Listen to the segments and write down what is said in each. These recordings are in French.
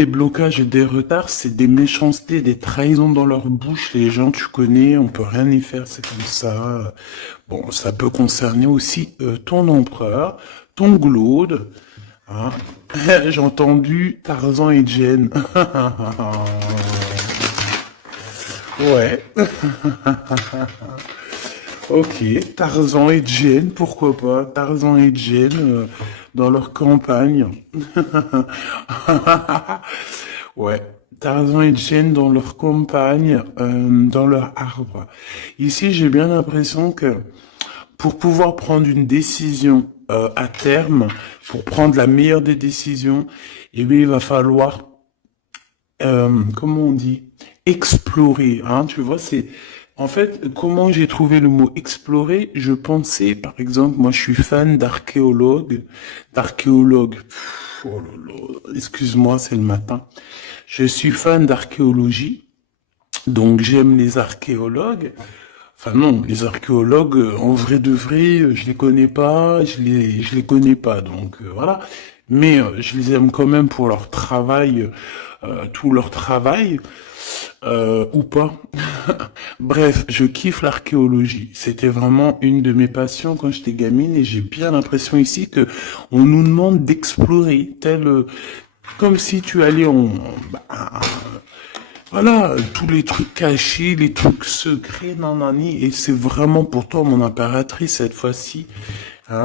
Des blocages et des retards, c'est des méchancetés, des trahisons dans leur bouche. Les gens, tu connais, on peut rien y faire, c'est comme ça. Bon, ça peut concerner aussi ton empereur, ton glaude. Hein. J'ai entendu Tarzan et Jen. Ouais. Ok, Tarzan et Jen, pourquoi pas? Tarzan et Jen dans leur campagne. Ouais, Tarzan et Jen dans leur campagne, dans leur arbre. Ici, j'ai bien l'impression que pour pouvoir prendre une décision à terme, pour prendre la meilleure des décisions, eh bien, il va falloir, comment on dit, explorer. Hein, tu vois, c'est en fait comment j'ai trouvé le mot explorer. Je pensais, par exemple, moi, je suis fan d'archéologue. Oh là là, excuse-moi, c'est le matin. Je suis fan d'archéologie, donc j'aime les archéologues. Enfin non, les archéologues, en vrai de vrai, je les connais pas, je les connais pas, donc voilà. Mais je les aime quand même pour leur travail, tout leur travail, ou pas. Bref, je kiffe l'archéologie. C'était vraiment une de mes passions quand j'étais gamine et j'ai bien l'impression ici que on nous demande d'explorer, tel, comme si tu allais bah, voilà, tous les trucs cachés, les trucs secrets, nanani, et c'est vraiment pour toi mon impératrice cette fois-ci. Hein.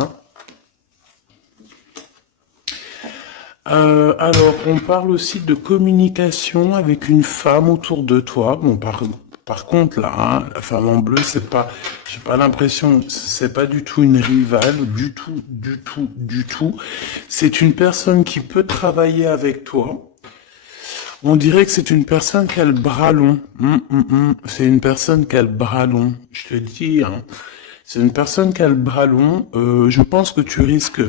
Alors, on parle aussi de communication avec une femme autour de toi. Bon, par contre, là, hein, la femme en bleu, c'est pas, j'ai pas l'impression, c'est pas du tout une rivale, du tout, du tout, du tout. C'est une personne qui peut travailler avec toi. On dirait que c'est une personne qui a le bras long. C'est une personne qui a le bras long. Je te dis, hein. C'est une personne qui a le bras long. Je pense que tu risques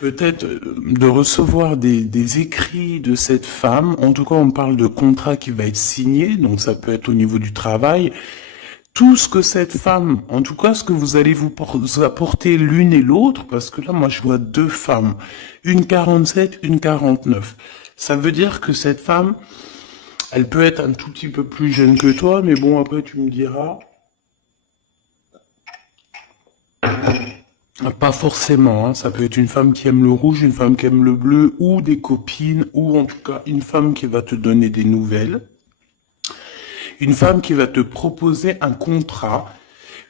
peut-être de recevoir des écrits de cette femme. En tout cas, on parle de contrat qui va être signé. Donc ça peut être au niveau du travail. Tout ce que cette femme, en tout cas ce que vous allez vous apporter l'une et l'autre, parce que là, moi, je vois deux femmes. Une 47, une 49. Ça veut dire que cette femme, elle peut être un tout petit peu plus jeune que toi, mais bon, après, tu me diras, pas forcément, hein. Ça peut être une femme qui aime le rouge, une femme qui aime le bleu, ou des copines, ou en tout cas, une femme qui va te donner des nouvelles. Une femme qui va te proposer un contrat,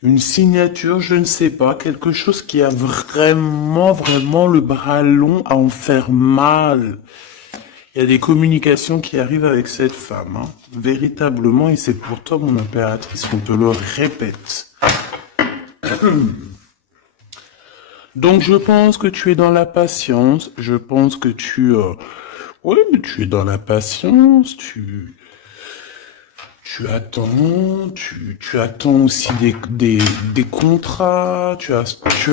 une signature, je ne sais pas, quelque chose qui a vraiment, vraiment le bras long à en faire mal. Il y a des communications qui arrivent avec cette femme, hein, véritablement, et c'est pour toi, mon impératrice, qu'on te le répète. Donc, je pense que tu es dans la patience, je pense que ouais, tu es dans la patience, tu attends, tu attends aussi des contrats, tu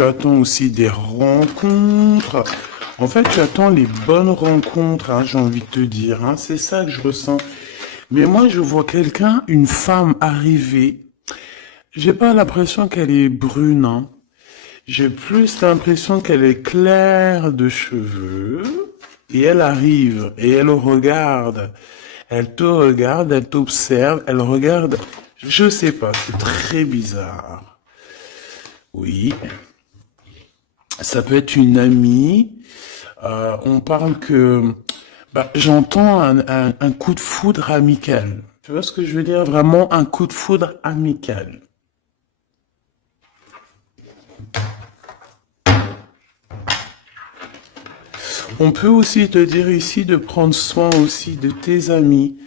attends aussi des rencontres. En fait, tu attends les bonnes rencontres, hein, j'ai envie de te dire, hein, c'est ça que je ressens. Mais moi, je vois quelqu'un, une femme arriver. J'ai pas l'impression qu'elle est brune, hein. J'ai plus l'impression qu'elle est claire de cheveux. Et elle arrive, et elle regarde. Elle te regarde, elle t'observe, elle regarde. Je sais pas, c'est très bizarre. Oui, ça peut être une amie. On parle que... Bah, j'entends un coup de foudre amical. Tu vois ce que je veux dire? Vraiment un coup de foudre amical. On peut aussi te dire ici de prendre soin aussi de tes amis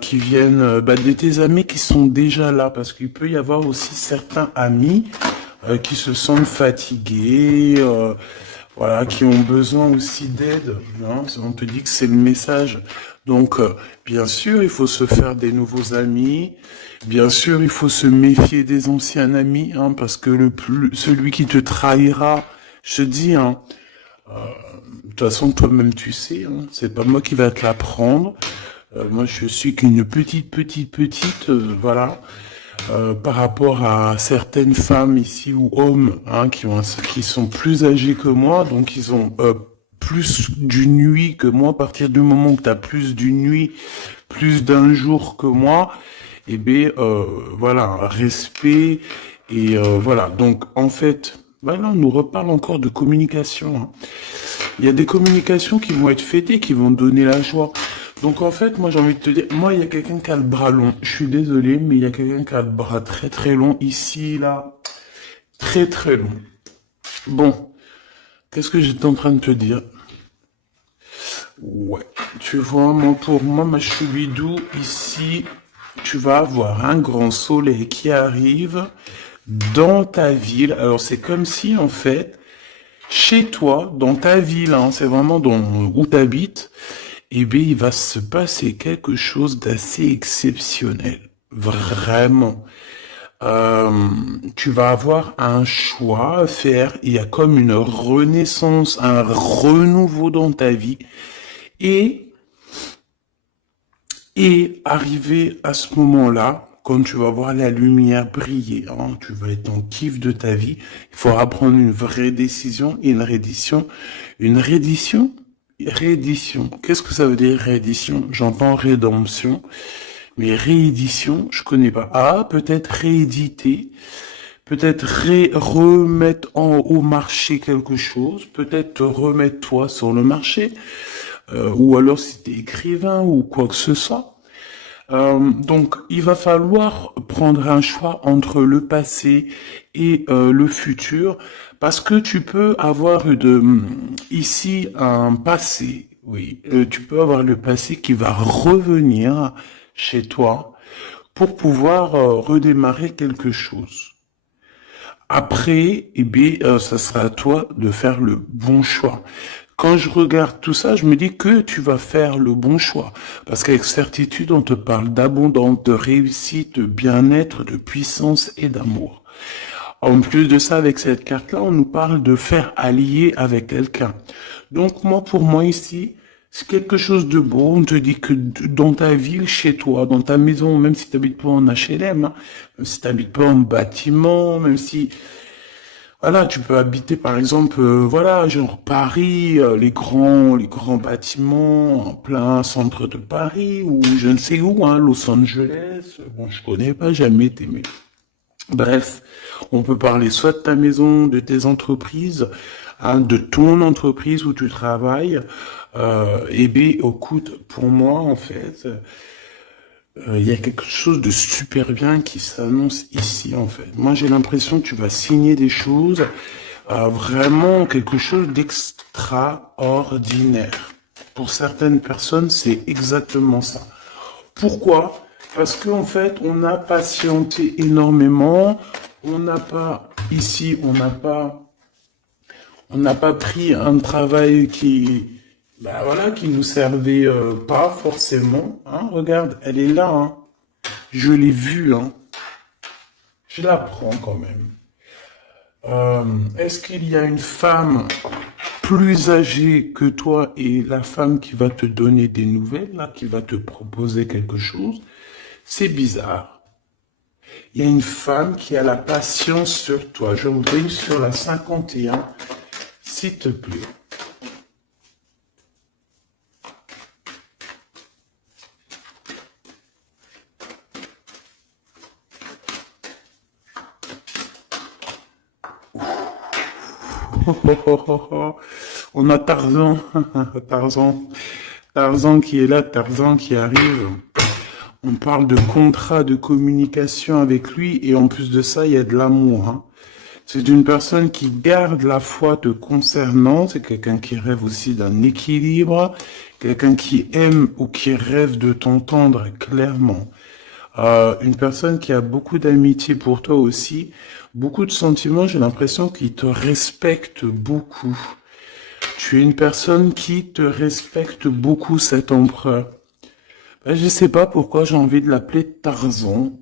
qui viennent, de tes amis qui sont déjà là, parce qu'il peut y avoir aussi certains amis qui se sentent fatigués, voilà, qui ont besoin aussi d'aide. Hein. On te dit que c'est le message. Donc, bien sûr, il faut se faire des nouveaux amis. Bien sûr, il faut se méfier des anciens amis, hein, parce que celui qui te trahira, je te dis, hein, de toute façon, toi-même, tu sais, hein, c'est pas moi qui va te l'apprendre. Moi, je suis qu'une petite, voilà, par rapport à certaines femmes ici ou hommes, hein, qui sont plus âgés que moi, donc ils ont plus d'une nuit que moi, à partir du moment où tu as plus d'une nuit, plus d'un jour que moi, eh bien, voilà, respect, et voilà. Donc, en fait, voilà, on nous reparle encore de communication, hein. Il y a des communications qui vont être fêtées, qui vont donner la joie. Donc en fait, moi j'ai envie de te dire, moi il y a quelqu'un qui a le bras long. Je suis désolé, mais il y a quelqu'un qui a le bras très très long ici, là, très très long. Bon, qu'est-ce que j'étais en train de te dire? Ouais, tu vois, moi pour moi, ma choubidou, ici, tu vas avoir un grand soleil qui arrive dans ta ville. Alors c'est comme si en fait, chez toi, dans ta ville, hein, c'est vraiment dans où tu habites, eh bien, il va se passer quelque chose d'assez exceptionnel. Vraiment. Euh, Tu vas avoir un choix à faire. Il y a comme une renaissance, un renouveau dans ta vie. Et, et arrivé à ce moment-là, quand tu vas voir la lumière briller, hein, tu vas être en kiff de ta vie, il faudra prendre une vraie décision et une reddition. Une reddition? Réédition. Qu'est-ce que ça veut dire réédition? J'entends rédemption, mais réédition, je connais pas. Ah, peut-être rééditer, peut-être remettre au marché quelque chose, peut-être te remettre toi sur le marché, ou alors si t'es écrivain ou quoi que ce soit. Donc, il va falloir prendre un choix entre le passé et le futur, parce que tu peux avoir ici un passé, oui, tu peux avoir le passé qui va revenir chez toi pour pouvoir redémarrer quelque chose. Après, eh bien, ça sera à toi de faire le bon choix. Quand je regarde tout ça, je me dis que tu vas faire le bon choix. Parce qu'avec certitude, on te parle d'abondance, de réussite, de bien-être, de puissance et d'amour. En plus de ça, avec cette carte-là, on nous parle de faire allier avec quelqu'un. Donc moi, pour moi ici, c'est quelque chose de beau. On te dit que dans ta ville, chez toi, dans ta maison, même si tu n'habites pas en HLM, hein, même si tu n'habites pas en bâtiment, même si voilà, tu peux habiter par exemple, voilà, genre Paris, les grands bâtiments en plein centre de Paris ou je ne sais où, hein, Los Angeles. Bon, je connais pas, jamais été, mais bref, on peut parler soit de ta maison, de tes entreprises, hein, de ton entreprise où tu travailles. Et bien, écoute, pour moi, en fait, il y a quelque chose de super bien qui s'annonce ici, en fait. Moi, j'ai l'impression que tu vas signer des choses, vraiment quelque chose d'extraordinaire. Pour certaines personnes, c'est exactement ça. Pourquoi? Parce qu'en fait, on a patienté énormément. On n'a pas, ici, on n'a pas pris un travail qui, bah voilà, qui nous servait pas forcément. Hein, regarde, elle est là. Hein. Je l'ai vue. Hein. Je la prends quand même. Est-ce qu'il y a une femme plus âgée que toi et la femme qui va te donner des nouvelles, là, qui va te proposer quelque chose? C'est bizarre. Il y a une femme qui a la patience sur toi. Je voudrais sur la 51, s'il te plaît. On a Tarzan, Tarzan, Tarzan qui est là, Tarzan qui arrive. On parle de contrat de communication avec lui et en plus de ça, il y a de l'amour. Hein. C'est une personne qui garde la foi te concernant, c'est quelqu'un qui rêve aussi d'un équilibre, quelqu'un qui aime ou qui rêve de t'entendre clairement. Une personne qui a beaucoup d'amitié pour toi aussi, beaucoup de sentiments, j'ai l'impression qu'il te respecte beaucoup. Tu es une personne qui te respecte beaucoup, cet empereur. Ben, je sais pas pourquoi j'ai envie de l'appeler Tarzan.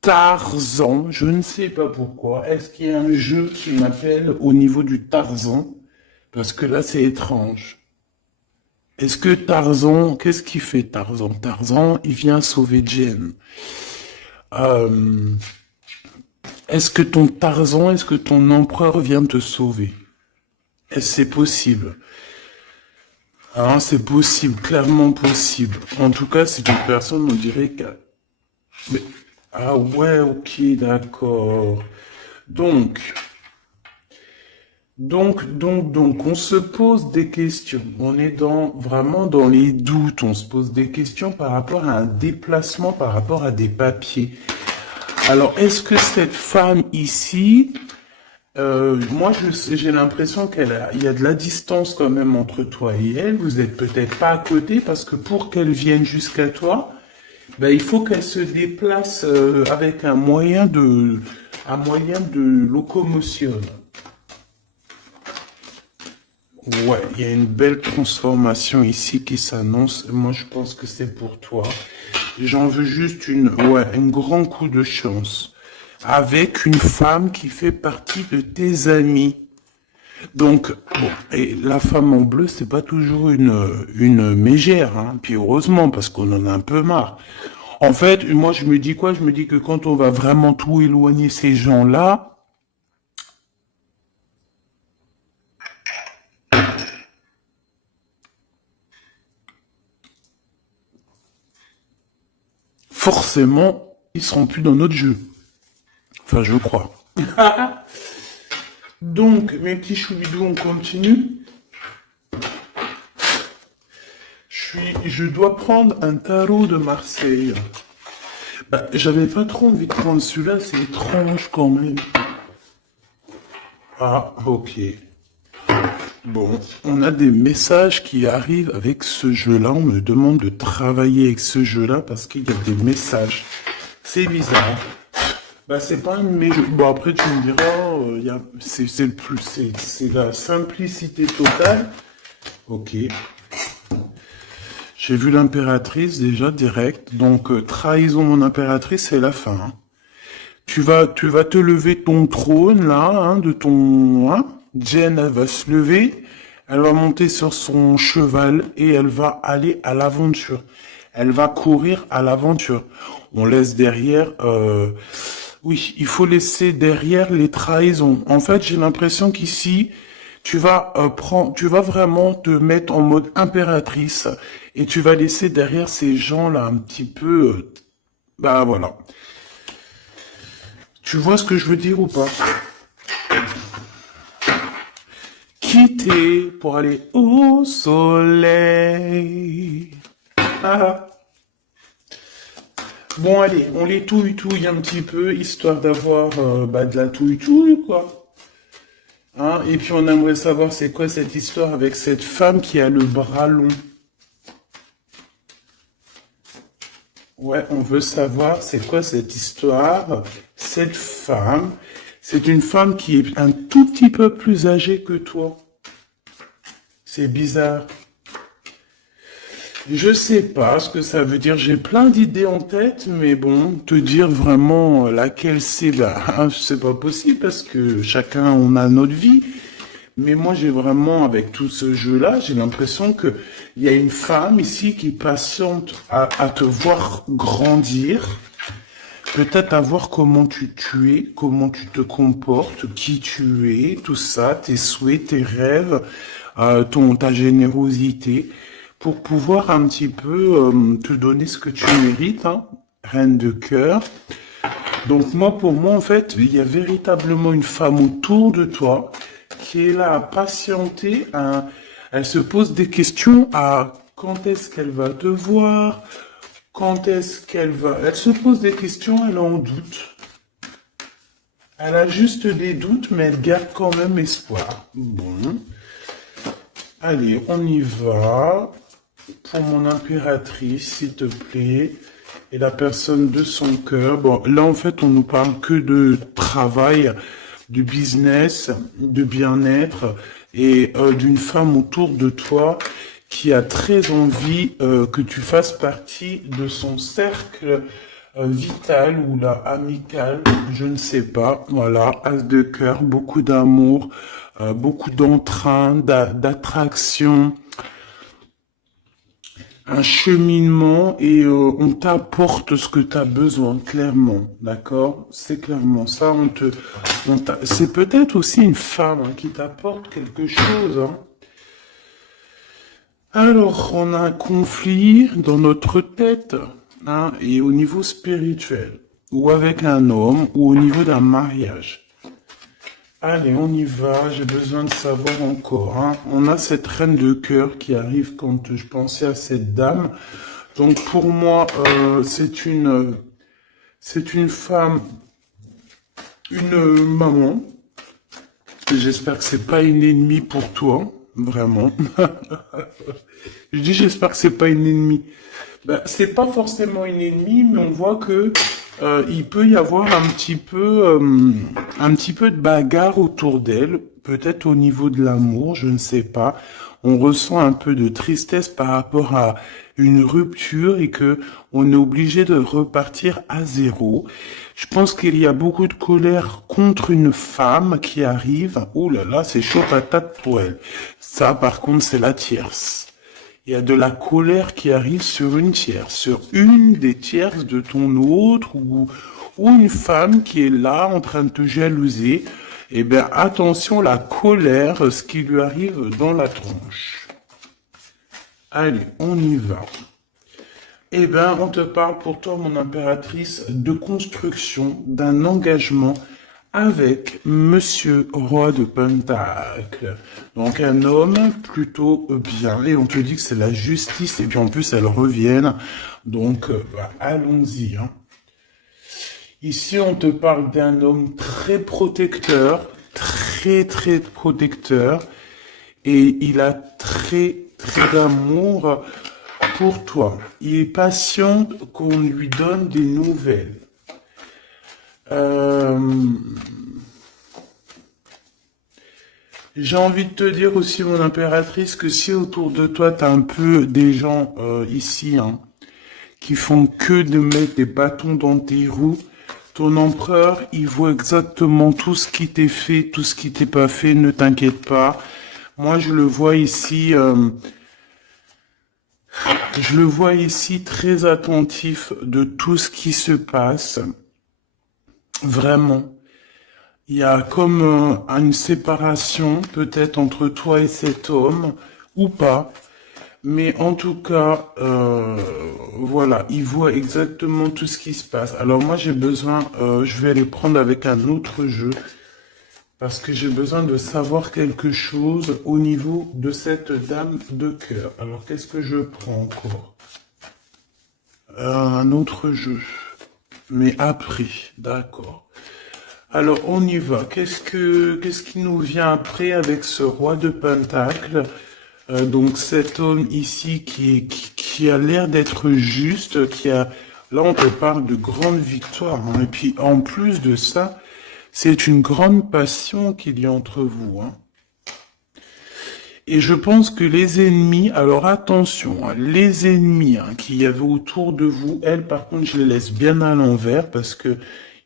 Tarzan, je ne sais pas pourquoi. Est-ce qu'il y a un jeu qui m'appelle au niveau du Tarzan? Parce que là, c'est étrange. Est-ce que Tarzan, qu'est-ce qu'il fait Tarzan? Tarzan, il vient sauver Jen. Euh, est-ce que ton empereur vient te sauver? Est-ce que c'est possible? Hein, c'est possible, clairement possible. En tout cas, c'est une personne, on dirait qu'elle... Mais... Ah ouais, ok, d'accord. Donc, donc, on se pose des questions. On est vraiment dans les doutes. On se pose des questions par rapport à un déplacement, par rapport à des papiers. Alors, est-ce que cette femme ici, moi, j'ai l'impression il y a de la distance quand même entre toi et elle. Vous êtes peut-être pas à côté parce que pour qu'elle vienne jusqu'à toi, ben, il faut qu'elle se déplace avec un moyen de locomotion. Ouais, il y a une belle transformation ici qui s'annonce. Moi, je pense que c'est pour toi. J'en veux juste un grand coup de chance. Avec une femme qui fait partie de tes amis. Donc, bon, et la femme en bleu, c'est pas toujours une mégère, hein. Puis heureusement, parce qu'on en a un peu marre. En fait, moi, je me dis quoi? Je me dis que quand on va vraiment tout éloigner ces gens-là, forcément, ils seront plus dans notre jeu. Enfin, je crois. Donc, mes petits choubidous, on continue. Je dois prendre un tarot de Marseille. Bah, j'avais pas trop envie de prendre celui-là, c'est étrange quand même. Ah, ok. Bon, on a des messages qui arrivent avec ce jeu-là. On me demande de travailler avec ce jeu-là parce qu'il y a des messages. C'est bizarre. Bah, c'est pas un mais bon, après, tu me diras, c'est le plus, c'est la simplicité totale. Ok. J'ai vu l'impératrice déjà direct. Donc, trahison mon impératrice, c'est la fin, hein. Tu vas te lever de ton trône, là, hein, de ton, hein. Jen, elle va se lever. Elle va monter sur son cheval et elle va aller à l'aventure. Elle va courir à l'aventure. On laisse derrière, oui, il faut laisser derrière les trahisons. En fait, j'ai l'impression qu'ici, tu vas vraiment te mettre en mode impératrice et tu vas laisser derrière ces gens-là un petit peu, bah voilà. Tu vois ce que je veux dire ou pas? Quitter pour aller au soleil. Ah. Bon, allez, on les touille un petit peu, histoire d'avoir de la touille, quoi. Hein, et puis on aimerait savoir c'est quoi cette histoire avec cette femme qui a le bras long. Ouais, on veut savoir c'est quoi cette histoire. Cette femme, c'est une femme qui est un tout petit peu plus âgée que toi. C'est bizarre. Je sais pas ce que ça veut dire. J'ai plein d'idées en tête, mais bon, te dire vraiment laquelle c'est, bah, c'est pas possible parce que chacun on a notre vie. Mais moi, j'ai vraiment, avec tout ce jeu-là, j'ai l'impression que il y a une femme ici qui patiente à te voir grandir, peut-être à voir comment tu es, comment tu te comportes, qui tu es, tout ça, tes souhaits, tes rêves, ta générosité, pour pouvoir un petit peu te donner ce que tu mérites, hein, reine de cœur. Donc moi, pour moi, en fait, il y a véritablement une femme autour de toi qui est là à patienter. Elle se pose des questions à quand est-ce qu'elle va te voir, quand est-ce qu'elle va... Elle se pose des questions, elle en doute. Elle a juste des doutes, mais elle garde quand même espoir. Bon. Allez, on y va. Pour mon impératrice, s'il te plaît. Et la personne de son cœur. Bon, là, en fait, on nous parle que de travail, de business, de bien-être et d'une femme autour de toi qui a très envie que tu fasses partie de son cercle vital ou là amical, je ne sais pas. Voilà, as de cœur, beaucoup d'amour, beaucoup d'entrain, d'attraction, un cheminement et on t'apporte ce que tu as besoin, clairement, d'accord? C'est clairement ça, c'est peut-être aussi une femme hein, qui t'apporte quelque chose, hein. Alors, on a un conflit dans notre tête, hein, et au niveau spirituel, ou avec un homme, ou au niveau d'un mariage. Allez, on y va, j'ai besoin de savoir encore, hein. On a cette reine de cœur qui arrive quand je pensais à cette dame. Donc pour moi, c'est une femme, une maman. J'espère que c'est pas une ennemie pour toi, vraiment. Je dis j'espère que c'est pas une ennemie. Ben, c'est pas forcément une ennemie, mais on voit que il peut y avoir un petit peu de bagarre autour d'elle, peut-être au niveau de l'amour, je ne sais pas. On ressent un peu de tristesse par rapport à une rupture et que on est obligé de repartir à zéro. Je pense qu'il y a beaucoup de colère contre une femme qui arrive. Oh là là, c'est chaud patate pour elle. Ça, par contre, c'est la tierce. Il y a de la colère qui arrive sur une tierce, sur une des tierces de ton autre ou une femme qui est là en train de te jalouser. Eh bien, attention, la colère, ce qui lui arrive dans la tronche. Allez, on y va. Eh bien, on te parle pour toi, mon impératrice, de construction, d'un engagement avec Monsieur Roi de Pentacle. Donc un homme plutôt bien. Et on te dit que c'est la justice et puis en plus elle revienne. Donc bah, allons-y, hein. Ici on te parle d'un homme très protecteur, très protecteur. Et il a très d'amour pour toi. Il est patient qu'on lui donne des nouvelles. Euh, J'ai envie de te dire aussi, mon impératrice, que si autour de toi, tu as un peu des gens ici, hein, qui font que de mettre des bâtons dans tes roues, ton empereur, il voit exactement tout ce qui t'est fait, tout ce qui t'est pas fait, ne t'inquiète pas. Moi, je le vois ici très attentif de tout ce qui se passe. Vraiment. Il y a comme une séparation peut-être entre toi et cet homme, ou pas. Mais en tout cas, voilà, il voit exactement tout ce qui se passe. Alors moi j'ai besoin, je vais aller prendre avec un autre jeu, parce que j'ai besoin de savoir quelque chose au niveau de cette dame de cœur. Alors qu'est-ce que je prends encore? Un autre jeu, mais après, d'accord. Alors, on y va. Qu'est-ce qui nous vient après avec ce roi de Pentacle? Donc, cet homme ici qui a l'air d'être juste, là, on te parle de grande victoire, hein. Et puis, en plus de ça, c'est une grande passion qu'il y a entre vous, hein. Et je pense que les ennemis, alors attention, hein, les ennemis qu'il y avait autour de vous, elles, par contre, je les laisse bien à l'envers parce que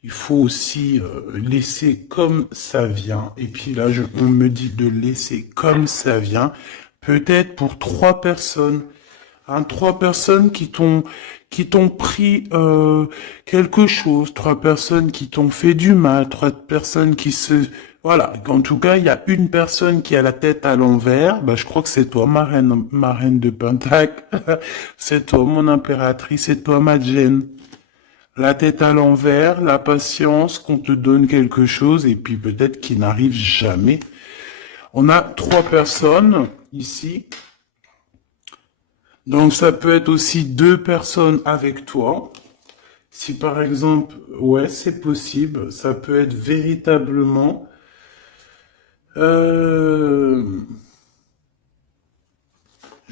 il faut aussi laisser comme ça vient. Et puis là, on me dit de laisser comme ça vient. Peut-être pour 3 personnes. Hein, 3 personnes qui t'ont pris quelque chose. 3 personnes qui t'ont fait du mal. 3 personnes qui se... Voilà. En tout cas, il y a une personne qui a la tête à l'envers. Bah, je crois que c'est toi, ma reine de Pentacle. C'est toi, mon impératrice. C'est toi, ma Jane. La tête à l'envers, la patience, qu'on te donne quelque chose et puis peut-être qu'il n'arrive jamais. On a 3 personnes ici. Donc ça peut être aussi 2 personnes avec toi. Si par exemple, ouais, c'est possible. Ça peut être véritablement...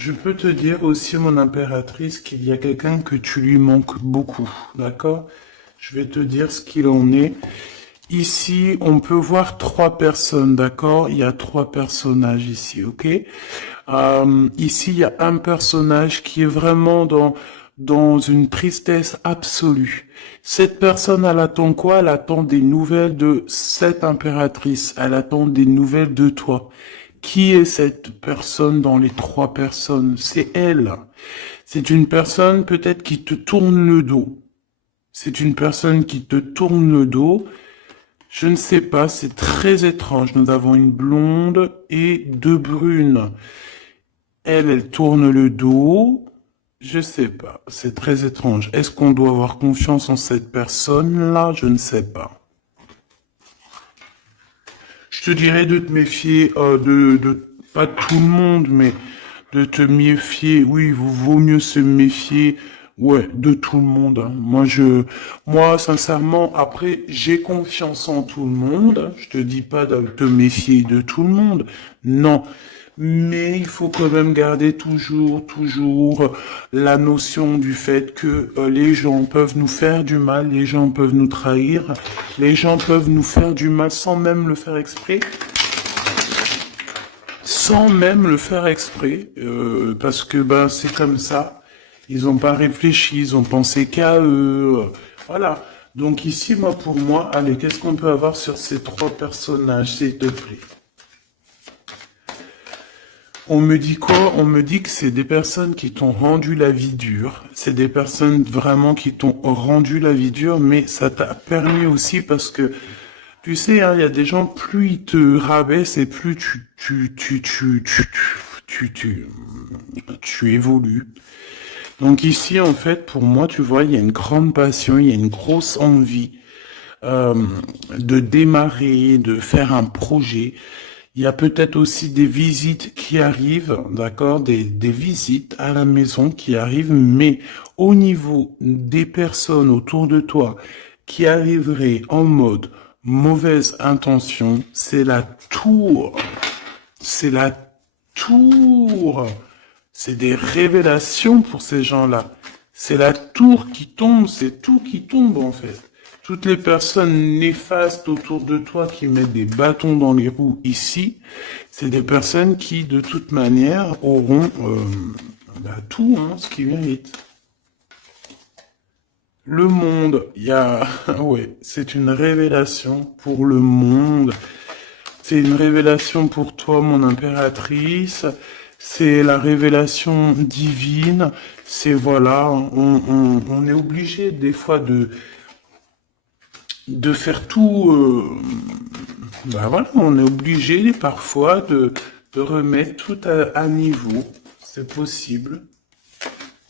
Je peux te dire aussi, mon impératrice, qu'il y a quelqu'un que tu lui manques beaucoup, d'accord? Je vais te dire ce qu'il en est. Ici, on peut voir 3 personnes, d'accord? Il y a 3 personnages ici, ok? Ici, il y a un personnage qui est vraiment dans une tristesse absolue. Cette personne, elle attend quoi? Elle attend des nouvelles de cette impératrice. Elle attend des nouvelles de toi. Qui est cette personne dans les 3 personnes? C'est elle. C'est une personne peut-être qui te tourne le dos. C'est une personne qui te tourne le dos. Je ne sais pas, c'est très étrange. Nous avons une blonde et 2 brunes. Elle tourne le dos. Je sais pas. C'est très étrange. Est-ce qu'on doit avoir confiance en cette personne-là? Je ne sais pas. Je te dirais de te méfier pas de tout le monde, mais de te méfier. Oui, vaut mieux se méfier, ouais, de tout le monde, hein. Moi, sincèrement, après, j'ai confiance en tout le monde, hein. Je te dis pas de te méfier de tout le monde, non. Mais il faut quand même garder toujours la notion du fait que les gens peuvent nous faire du mal, les gens peuvent nous trahir, les gens peuvent nous faire du mal sans même le faire exprès, parce que ben c'est comme ça. Ils n'ont pas réfléchi, ils ont pensé qu'à eux, voilà. Donc ici, pour moi, allez, qu'est-ce qu'on peut avoir sur ces trois personnages, s'il te plaît? On me dit quoi? On me dit que c'est des personnes qui t'ont rendu la vie dure. C'est des personnes vraiment qui t'ont rendu la vie dure, mais ça t'a permis aussi parce que, tu sais, hein, il y a des gens, plus ils te rabaissent et plus tu évolues. Donc ici, en fait, pour moi, tu vois, il y a une grande passion, il y a une grosse envie euh, de démarrer, de faire un projet. Il y a peut-être aussi des visites qui arrivent, d'accord, des visites à la maison qui arrivent, mais au niveau des personnes autour de toi qui arriveraient en mode mauvaise intention, c'est la tour. C'est la tour. C'est des révélations pour ces gens-là. C'est la tour qui tombe, c'est tout qui tombe en fait. Toutes les personnes néfastes autour de toi qui mettent des bâtons dans les roues ici, c'est des personnes qui de toute manière auront tout, hein, ce qu'ils méritent. Le monde, il y a, ouais, c'est une révélation pour le monde. C'est une révélation pour toi, mon impératrice. C'est la révélation divine. C'est voilà, on est obligé des fois de faire tout. Ben voilà, on est obligé parfois de remettre tout à niveau. C'est possible.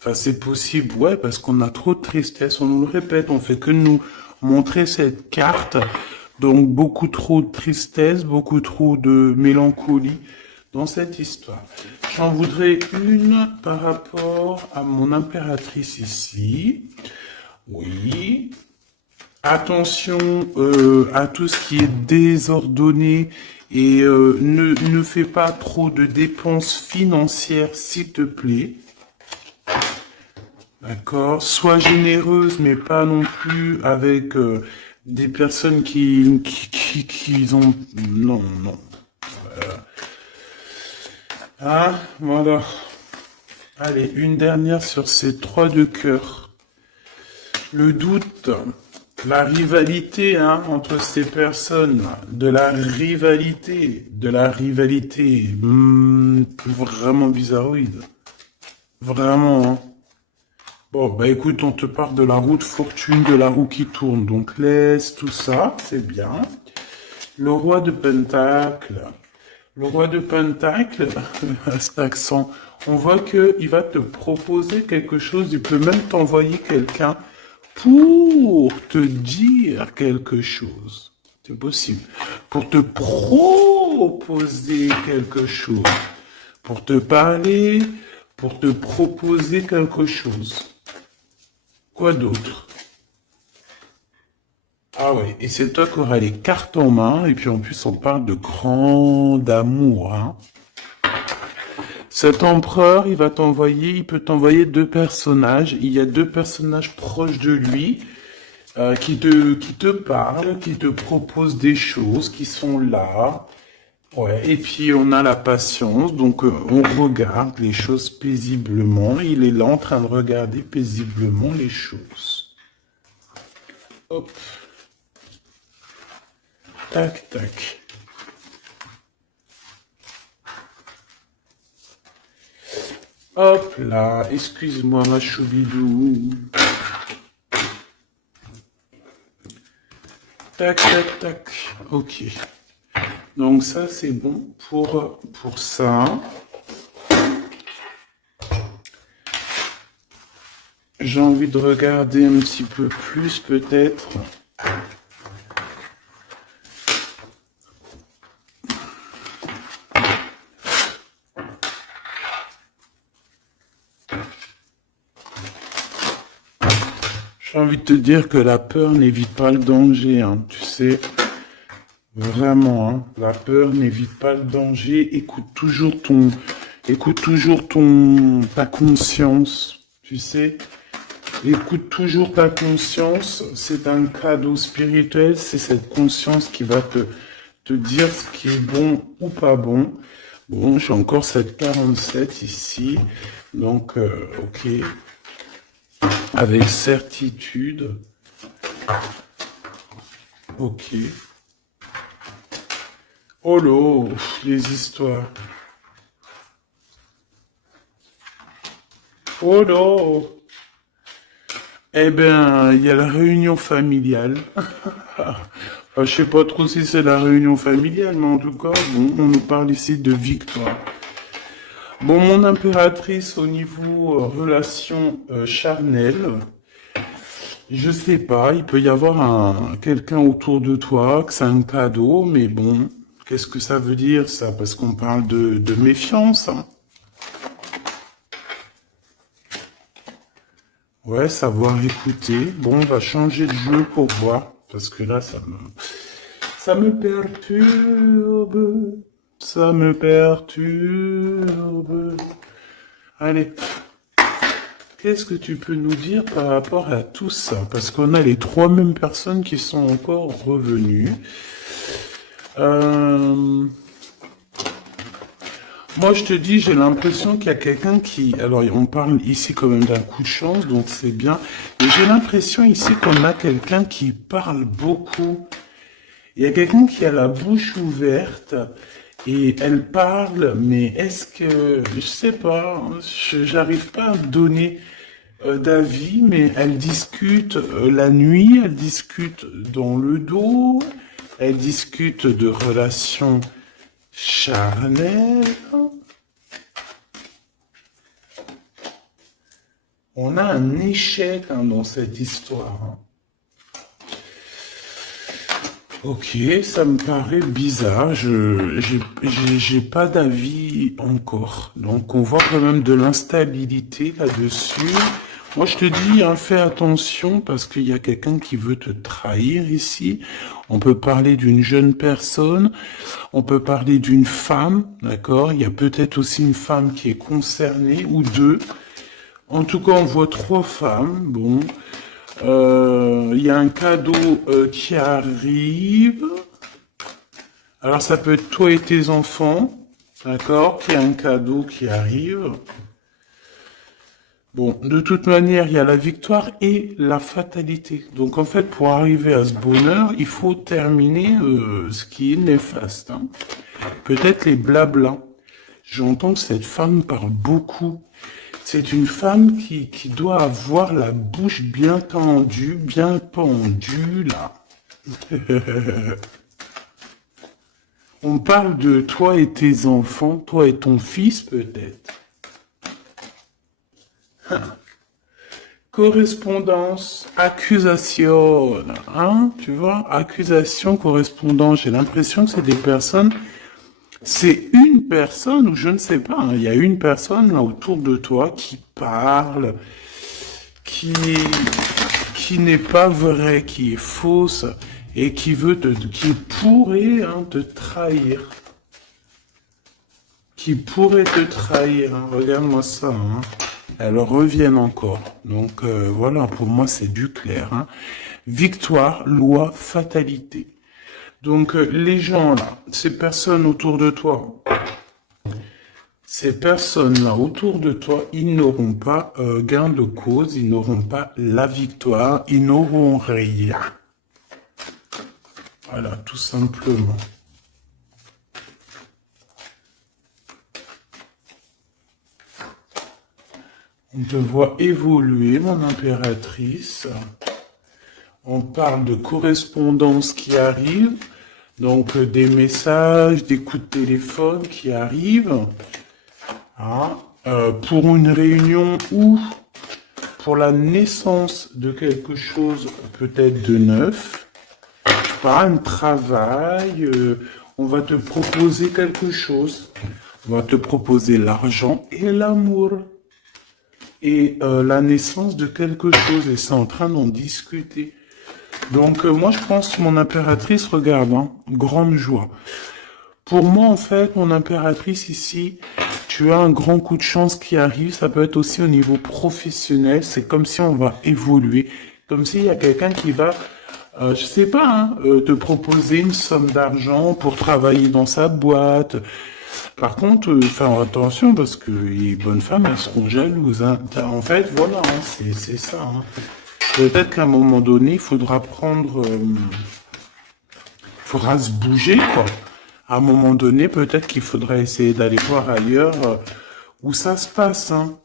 Enfin, c'est possible, ouais, parce qu'on a trop de tristesse. On nous le répète, on fait que nous montrer cette carte. Donc beaucoup trop de tristesse, beaucoup trop de mélancolie dans cette histoire. J'en voudrais une par rapport à mon impératrice ici. Oui. Attention à tout ce qui est désordonné et ne fais pas trop de dépenses financières, s'il te plaît. D'accord. Sois généreuse, mais pas non plus avec des personnes qui ont... Non, non. Ah, voilà. Allez, une dernière sur ces trois de cœur. Le doute, la rivalité entre ces personnes, de la rivalité, vraiment bizarroïde. Vraiment, hein. Bon, bah écoute, on te parle de la roue de fortune, de la roue qui tourne. Donc laisse tout ça, c'est bien. Le roi de Pentacle. Le roi de Pentacle, à cet accent, on voit qu'il va te proposer quelque chose. Il peut même t'envoyer quelqu'un pour te dire quelque chose. C'est possible. Pour te proposer quelque chose. Pour te parler, pour te proposer quelque chose. Quoi d'autre? Ah ouais, et c'est toi qui auras les cartes en main, et puis en plus on parle de grand amour, hein. Cet empereur, il peut t'envoyer deux personnages. Il y a deux personnages proches de lui qui te parlent, qui te proposent des choses, qui sont là. Ouais, et puis on a la patience, donc on regarde les choses paisiblement. Il est là en train de regarder paisiblement les choses. Hop. Tac, tac. Hop là, excuse-moi ma choubidou. Tac, tac, tac. Ok. Donc ça c'est bon pour ça. J'ai envie de regarder un petit peu plus peut-être. J'ai envie de te dire que la peur n'évite pas le danger, hein, tu sais. Vraiment, hein, la peur n'évite pas le danger. Écoute toujours ta conscience, tu sais. Écoute toujours ta conscience. C'est un cadeau spirituel. C'est cette conscience qui va te dire ce qui est bon ou pas bon. Bon, j'ai encore cette 47 ici. Donc, ok. Avec certitude. Ok. Oh là, les histoires. Oh là. Eh ben, il y a la réunion familiale. Je sais pas trop si c'est la réunion familiale, mais en tout cas, bon, on nous parle ici de victoire. Bon, mon impératrice au niveau relation charnelle, je sais pas, il peut y avoir quelqu'un autour de toi, que c'est un cadeau, mais bon, qu'est-ce que ça veut dire ça? Parce qu'on parle de méfiance, hein. Ouais, savoir écouter. Bon, on va changer de jeu pour voir, parce que là, ça me perturbe, ça me perturbe. Allez, qu'est-ce que tu peux nous dire par rapport à tout ça? Parce qu'on a les trois mêmes personnes qui sont encore revenues. Moi, je te dis, j'ai l'impression qu'il y a quelqu'un qui... Alors, on parle ici quand même d'un coup de chance, donc c'est bien. Mais j'ai l'impression ici qu'on a quelqu'un qui parle beaucoup. Il y a quelqu'un qui a la bouche ouverte et elle parle, mais est-ce que... Je sais pas, j'arrive pas à me donner d'avis, mais elle discute la nuit, elle discute dans le dos, elle discute de relations charnelles. On a un échec hein, dans cette histoire. Hein. Ok, ça me paraît bizarre. J'ai pas d'avis encore. Donc, on voit quand même de l'instabilité là-dessus. Moi, je te dis, hein, fais attention parce qu'il y a quelqu'un qui veut te trahir ici. On peut parler d'une jeune personne. On peut parler d'une femme, d'accord? Il y a peut-être aussi une femme qui est concernée ou deux. En tout cas, on voit trois femmes. Bon, il y a un cadeau qui arrive. Alors, ça peut être toi et tes enfants, d'accord? Il y a un cadeau qui arrive. Bon, de toute manière, il y a la victoire et la fatalité. Donc, en fait, pour arriver à ce bonheur, il faut terminer ce qui est néfaste. Hein. Peut-être les blablas. J'entends que cette femme parle beaucoup. C'est une femme qui doit avoir la bouche bien tendue, bien pendue, là. On parle de toi et tes enfants, toi et ton fils, peut-être. Correspondance, accusation, hein, tu vois, accusation, correspondance. J'ai l'impression que c'est des personnes... C'est une personne, ou je ne sais pas, hein, il y a une personne là autour de toi qui parle, qui, qui n'est pas vraie, qui est fausse, et qui qui pourrait hein, te trahir. Qui pourrait te trahir, hein. Regarde-moi ça, hein. Elles reviennent encore. Donc voilà, pour moi c'est du clair. Hein. Victoire, loi, fatalité. Donc, les gens là, ces personnes autour de toi, ils n'auront pas gain de cause, ils n'auront pas la victoire, ils n'auront rien. Voilà, tout simplement. On te voit évoluer, mon impératrice. On parle de correspondance qui arrive, donc des messages, des coups de téléphone qui arrivent, hein, pour une réunion où pour la naissance de quelque chose peut-être de neuf, pas un travail, on va te proposer quelque chose. On va te proposer l'argent et l'amour. Et la naissance de quelque chose. Et c'est en train d'en discuter. Donc moi je pense, mon impératrice, regarde, hein, grande joie. Pour moi en fait, mon impératrice ici, tu as un grand coup de chance qui arrive. Ça peut être aussi au niveau professionnel. C'est comme si on va évoluer. Comme s'il y a quelqu'un qui va, je sais pas, hein, te proposer une somme d'argent pour travailler dans sa boîte. Par contre, faire attention parce que les bonnes femmes, elles seront jalouses. Hein. En fait, voilà, hein, c'est ça. Hein. Peut-être qu'à un moment donné, il faudra prendre, faudra se bouger, quoi. À un moment donné, peut-être qu'il faudra essayer d'aller voir ailleurs où ça se passe. Hein.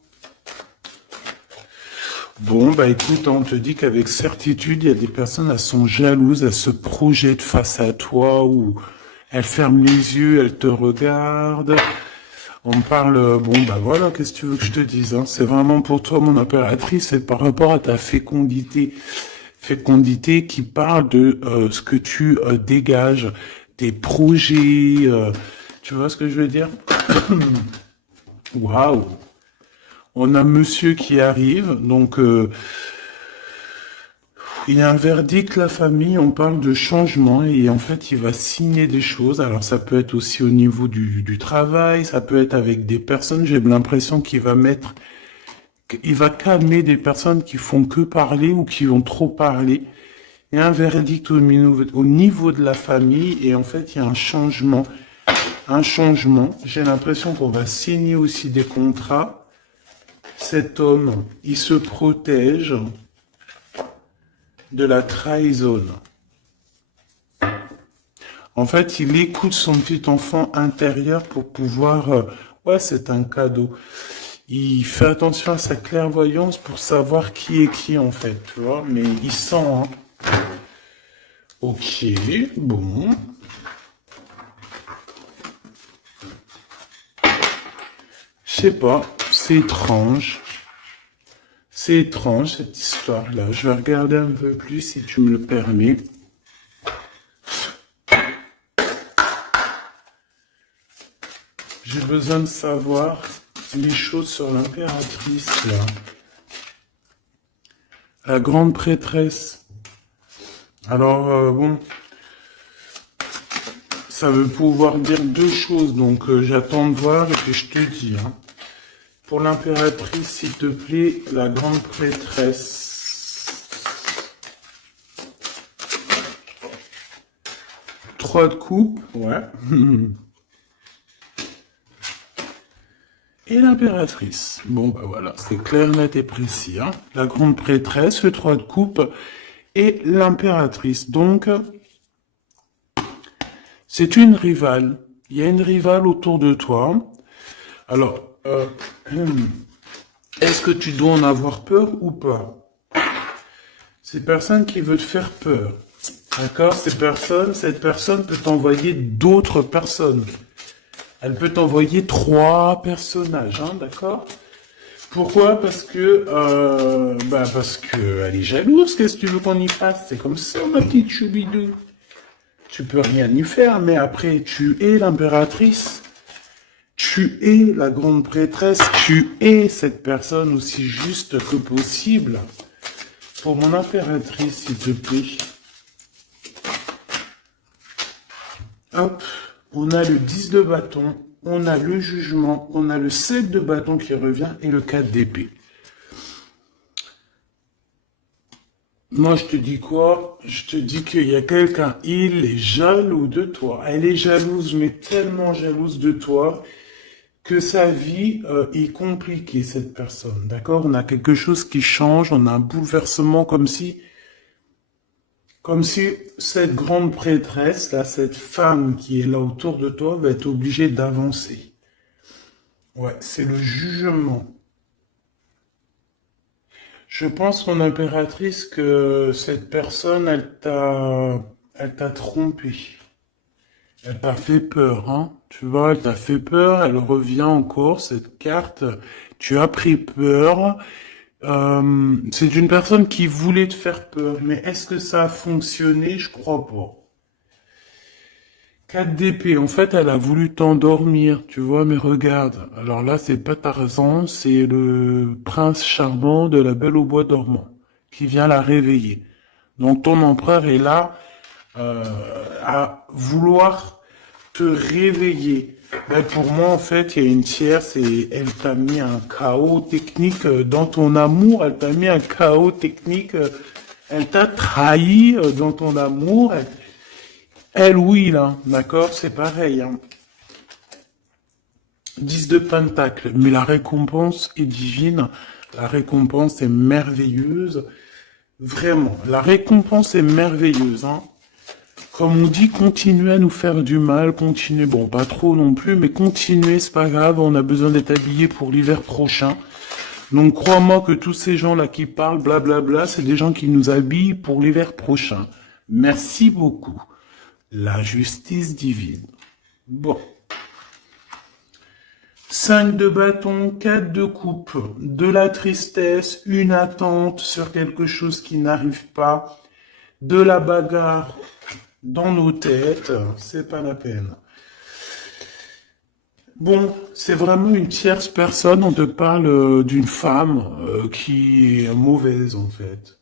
Bon, bah écoute, on te dit qu'avec certitude, il y a des personnes, elles sont jalouses, elles se projettent face à toi ou elles ferment les yeux, elles te regardent. On me parle, bon, bah voilà, qu'est-ce que tu veux que je te dise, hein? C'est vraiment pour toi, mon impératrice, c'est par rapport à ta fécondité. Fécondité qui parle de ce que tu dégages, tes projets, tu vois ce que je veux dire? Waouh! On a monsieur qui arrive, donc il y a un verdict, la famille, on parle de changement et en fait il va signer des choses. Alors ça peut être aussi au niveau du travail, ça peut être avec des personnes, j'ai l'impression qu'il va mettre, il va calmer des personnes qui font que parler ou qui vont trop parler. Il y a un verdict au niveau de la famille et en fait il y a un changement. Un changement, j'ai l'impression qu'on va signer aussi des contrats. Cet homme, il se protège de la trahison. En fait, il écoute son petit enfant intérieur pour pouvoir... ouais, c'est un cadeau. Il fait attention à sa clairvoyance pour savoir qui est qui, en fait, tu vois. Mais il sent, hein. Ok, bon. Je sais pas, c'est étrange. C'est étrange, cette histoire-là. Je vais regarder un peu plus, si tu me le permets. J'ai besoin de savoir les choses sur l'impératrice, là. La grande prêtresse. Alors, bon, ça veut pouvoir dire deux choses, donc j'attends de voir et puis je te dis. Hein. Pour l'impératrice, s'il te plaît, la grande prêtresse. 3 de coupe, ouais. Et l'impératrice. Bon, bah voilà, c'est clair, net et précis. Hein. La grande prêtresse, le 3 de coupe et l'impératrice. Donc, c'est une rivale. Il y a une rivale autour de toi. Alors, est-ce que tu dois en avoir peur ou pas? C'est personne qui veut te faire peur. D'accord? Cette personne peut t'envoyer d'autres personnes. Elle peut t'envoyer 3 personnages, hein, d'accord? Pourquoi? Parce que elle est jalouse. Qu'est-ce que tu veux qu'on y fasse? C'est comme ça, ma petite choubidou. Tu peux rien y faire, mais après, tu es l'impératrice. Tu es la grande prêtresse. Tu es cette personne aussi juste que possible. Pour mon impératrice, s'il te plaît. Hop. On a le 10 de bâton, on a le jugement, on a le 7 de bâton qui revient et le 4 d'épée. Moi, je te dis quoi? Je te dis qu'il y a quelqu'un, il est jaloux de toi. Elle est jalouse, mais tellement jalouse de toi que sa vie est compliquée, cette personne. D'accord? On a quelque chose qui change, on a un bouleversement comme si cette grande prêtresse, là, cette femme qui est là autour de toi, va être obligée d'avancer. Ouais, c'est le jugement. Je pense, mon impératrice, que cette personne, elle t'a trompé. Elle t'a fait peur, hein. Tu vois, elle t'a fait peur, elle revient encore, cette carte. Tu as pris peur. C'est une personne qui voulait te faire peur, mais est-ce que ça a fonctionné? Je crois pas. 4 d'épée, en fait, elle a voulu t'endormir, tu vois, mais regarde. Alors là, c'est pas Tarzan, c'est le prince charmant de la Belle au bois dormant, qui vient la réveiller. Donc ton empereur est là euh, à vouloir te réveiller. Ben, pour moi, en fait, il y a une tierce et elle t'a mis un chaos technique dans ton amour. Elle t'a mis un chaos technique. Elle t'a trahi dans ton amour. Elle, oui, là, d'accord, c'est pareil. Hein. 10 de pentacle, mais la récompense est divine. La récompense est merveilleuse. Vraiment, la récompense est merveilleuse. Hein. Comme on dit, continuez à nous faire du mal, continuez, bon, pas trop non plus, mais continuez, c'est pas grave, on a besoin d'être habillés pour l'hiver prochain. Donc crois-moi que tous ces gens-là qui parlent, blablabla, c'est des gens qui nous habillent pour l'hiver prochain. Merci beaucoup. La justice divine. Bon. 5 de bâton, 4 de coupe, de la tristesse, une attente sur quelque chose qui n'arrive pas, de la bagarre dans nos têtes, c'est pas la peine. Bon, c'est vraiment une tierce personne, on te parle d'une femme qui est mauvaise en fait.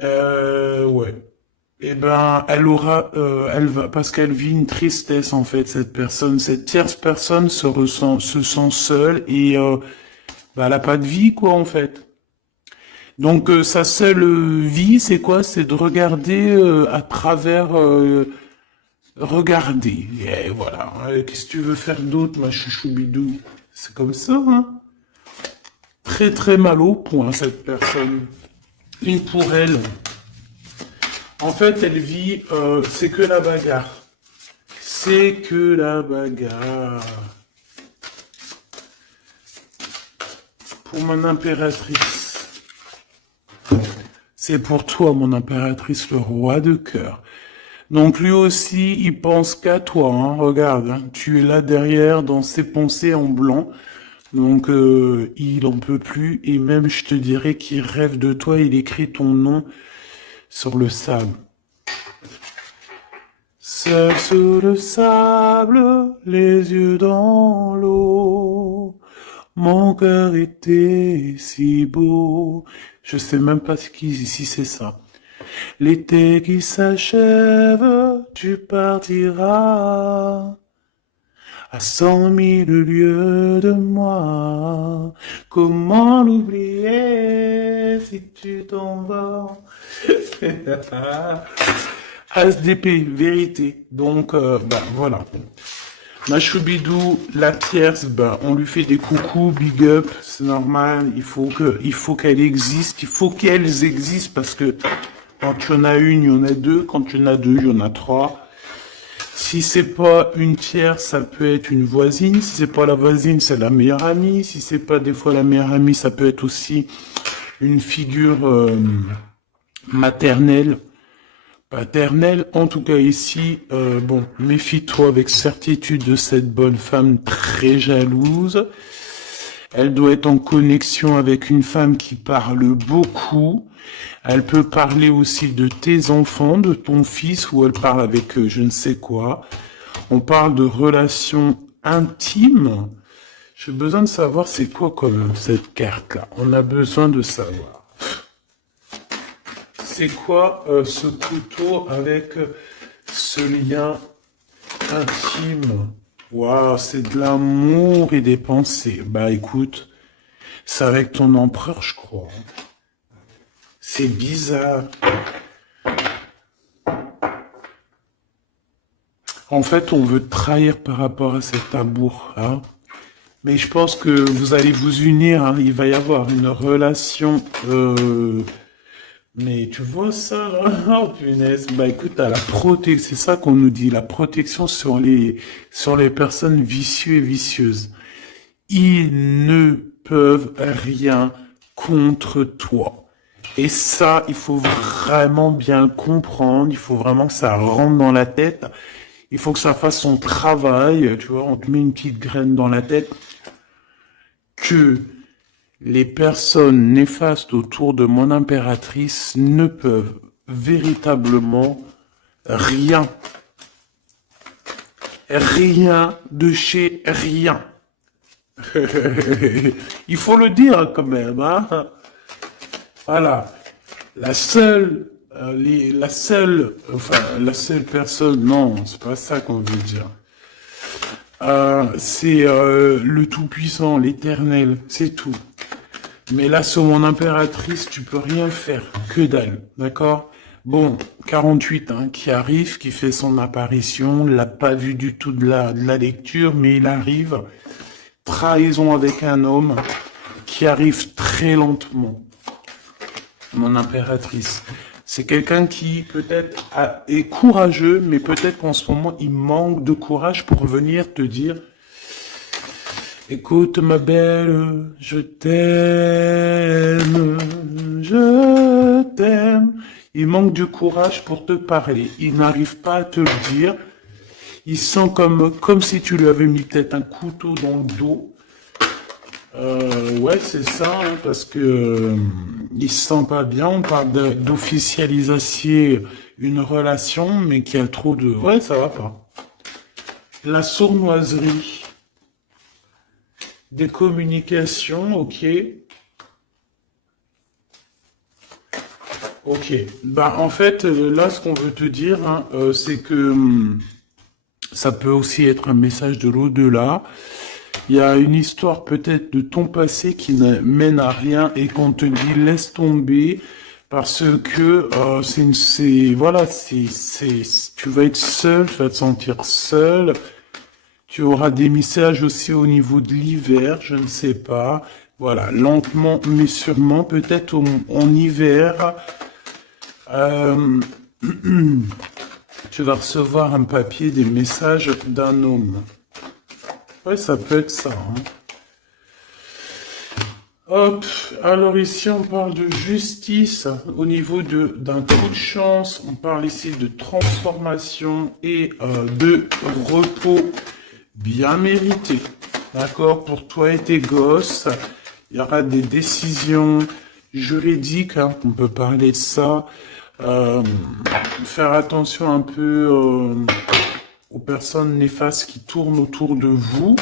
Ouais. Eh ben, elle va, parce qu'elle vit une tristesse en fait, cette personne, cette tierce personne se sent seule et bah, elle a pas de vie quoi en fait. Donc sa seule vie, c'est quoi? C'est de regarder à travers, regarder. Et voilà. Qu'est-ce que tu veux faire d'autre, ma chouchou bidou? C'est comme ça, hein? Très très mal au point cette personne. Une pour elle. En fait, elle vit, c'est que la bagarre. C'est que la bagarre. Pour mon impératrice. C'est pour toi, mon impératrice, le roi de cœur. Donc lui aussi, il pense qu'à toi. Hein. Regarde, hein, tu es là derrière dans ses pensées en blanc. Donc il en peut plus. Et même, je te dirais qu'il rêve de toi. Il écrit ton nom sur le sable. Seul sous le sable, les yeux dans l'eau. Mon cœur était si beau. Je sais même pas si c'est ça. L'été qui s'achève, tu partiras à 100 000 lieues de moi. Comment l'oublier si tu t'en vas? As d'épée, vérité. Donc, bah, voilà. Ma choubidou, la tierce, ben, on lui fait des coucous, big up, c'est normal, il faut qu'elle existe, il faut qu'elles existent parce que quand il y en a une, il y en a deux, quand il y en a deux, il y en a trois. Si c'est pas une tierce, ça peut être une voisine, si c'est pas la voisine, c'est la meilleure amie, si c'est pas des fois la meilleure amie, ça peut être aussi une figure maternelle, paternelle, en tout cas ici, bon, méfie-toi avec certitude de cette bonne femme très jalouse. Elle doit être en connexion avec une femme qui parle beaucoup. Elle peut parler aussi de tes enfants, de ton fils, ou elle parle avec je ne sais quoi. On parle de relations intimes. J'ai besoin de savoir c'est quoi comme cette carte-là. On a besoin de savoir. C'est quoi ce couteau avec ce lien intime? Waouh, c'est de l'amour et des pensées. Bah écoute, c'est avec ton empereur, je crois. C'est bizarre. En fait, on veut te trahir par rapport à cet amour, hein. Mais je pense que vous allez vous unir, hein. Il va y avoir une relation. Mais tu vois ça, là? Oh punaise. Bah écoute, t'as la protection, c'est ça qu'on nous dit, la protection sur les personnes vicieuses et vicieuses. Ils ne peuvent rien contre toi. Et ça, il faut vraiment bien le comprendre, il faut vraiment que ça rentre dans la tête, il faut que ça fasse son travail, tu vois, on te met une petite graine dans la tête, que Les personnes néfastes autour de mon impératrice ne peuvent véritablement rien. Rien de chez rien. Il faut le dire quand même, hein. Voilà. La seule personne, non, c'est pas ça qu'on veut dire. C'est le Tout-Puissant, l'Éternel, c'est tout. Mais là, sur mon impératrice, tu peux rien faire, que dalle, d'accord? Bon, 48, hein, qui arrive, qui fait son apparition, l'a pas vu du tout de la lecture, mais il arrive. Trahison avec un homme qui arrive très lentement. Mon impératrice. C'est quelqu'un qui peut-être est courageux, mais peut-être qu'en ce moment, il manque de courage pour venir te dire écoute ma belle, je t'aime, je t'aime. Il manque du courage pour te parler. Il n'arrive pas à te le dire. Il sent comme si tu lui avais mis peut-être un couteau dans le dos. Ouais, c'est ça, hein, parce que il se sent pas bien. On parle d'officialiser une relation, mais qui a trop de... Ouais, ça va pas. La sournoiserie. Des communications, ok. Ok. Bah, en fait, là, ce qu'on veut te dire, hein, c'est que ça peut aussi être un message de l'au-delà. Il y a une histoire peut-être de ton passé qui ne mène à rien et qu'on te dit laisse tomber parce que tu vas être seul, tu vas te sentir seul. Tu auras des messages aussi au niveau de l'hiver, je ne sais pas. Voilà, lentement mais sûrement, peut-être en hiver, tu vas recevoir un papier, des messages d'un homme. Ouais, ça peut être ça, hein. Hop, alors ici on parle de justice au niveau d'un coup de chance, on parle ici de transformation et de repos bien mérité, d'accord, pour toi et tes gosses. Il y aura des décisions juridiques, hein, on peut parler de ça. Faire attention un peu aux personnes néfastes qui tournent autour de vous.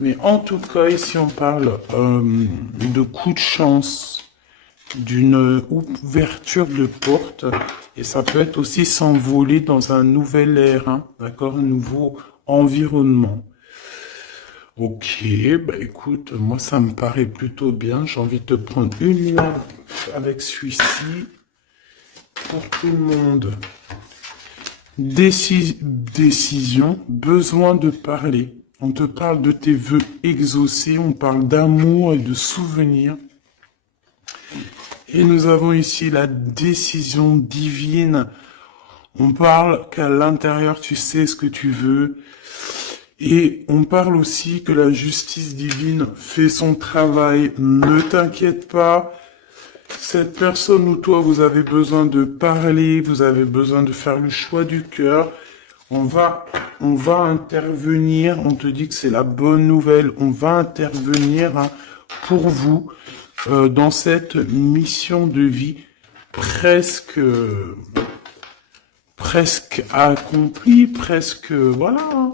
Mais en tout cas, ici, on parle de coup de chance, d'une ouverture de porte. Et ça peut être aussi s'envoler dans un nouvel air, hein, d'accord, un nouveau environnement. Ok, bah écoute, moi, ça me paraît plutôt bien. J'ai envie de te prendre une lampe avec celui-ci pour tout le monde. Décision, besoin de parler. On te parle de tes vœux exaucés, on parle d'amour et de souvenirs. Et nous avons ici la décision divine. On parle qu'à l'intérieur, tu sais ce que tu veux. Et on parle aussi que la justice divine fait son travail. Ne t'inquiète pas. Cette personne ou toi, vous avez besoin de parler, vous avez besoin de faire le choix du cœur. On va intervenir, on te dit que c'est la bonne nouvelle, on va intervenir, hein, pour vous dans cette mission de vie presque accomplie, presque, voilà.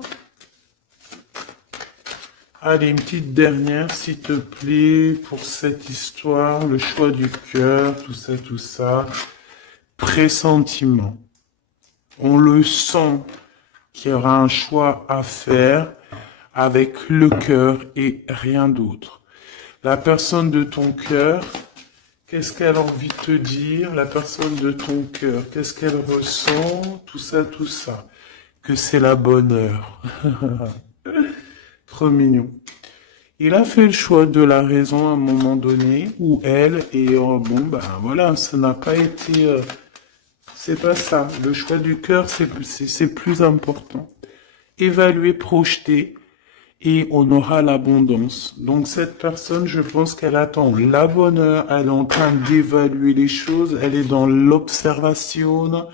Allez, une petite dernière, s'il te plaît, pour cette histoire, le choix du cœur, tout ça. Pressentiment. On le sent qu'il y aura un choix à faire avec le cœur et rien d'autre. La personne de ton cœur, qu'est-ce qu'elle a envie de te dire? La personne de ton cœur, qu'est-ce qu'elle ressent? Tout ça. Que c'est la bonne heure. Trop mignon. Il a fait le choix de la raison à un moment donné, ou elle, et bon, ben voilà, ça n'a pas été... c'est pas ça. Le choix du cœur, c'est plus important. Évaluer, projeter, et on aura l'abondance. Donc cette personne, je pense qu'elle attend la bonne heure, elle est en train d'évaluer les choses, elle est dans l'observation,